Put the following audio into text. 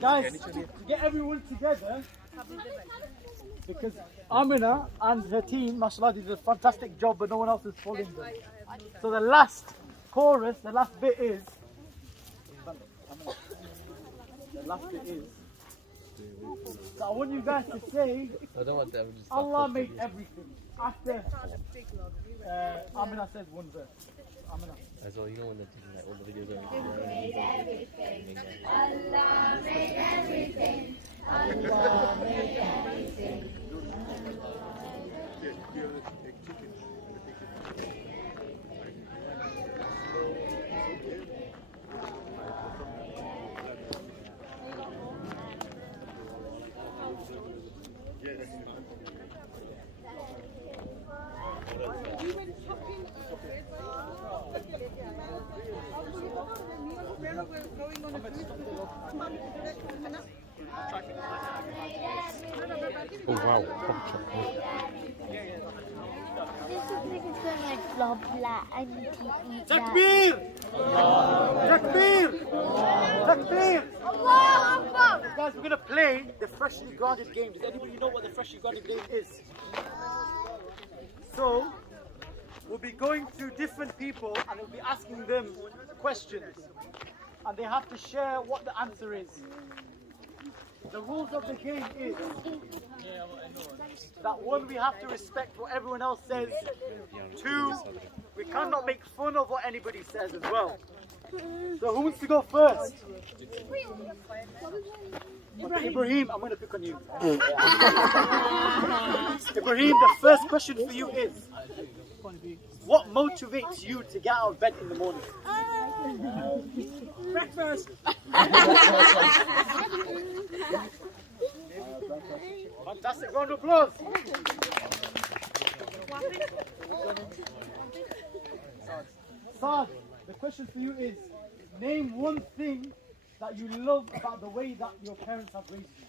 Guys, get everyone together because Amina and her team, mashallah, did a fantastic job, but no one else is following them. So the last chorus, the last bit is. So I want you guys to say, Allah made everything. After Amina says one verse. Amina. As well, you know when they're taking like all the videos of Allah made everything. Allah made everything. Oh wow, This thing is going like blah blah. I need to eat that. Takbir! Takbir! Takbir! Guys, we're gonna play the freshly grounded game. Does anybody know what the freshly grounded game is? So, we'll be going to different people and we'll be asking them questions. And they have to share what the answer is. The rules of the game is that one, we have to respect what everyone else says. Two, we cannot make fun of what anybody says as well. So who wants to go first? Ibrahim, I'm going to pick on you. Ibrahim, the first question for you is, what motivates you to get out of bed in the morning? Breakfast. Fantastic, round of applause. Saad, the question for you is, name one thing that you love about the way that your parents have raised you.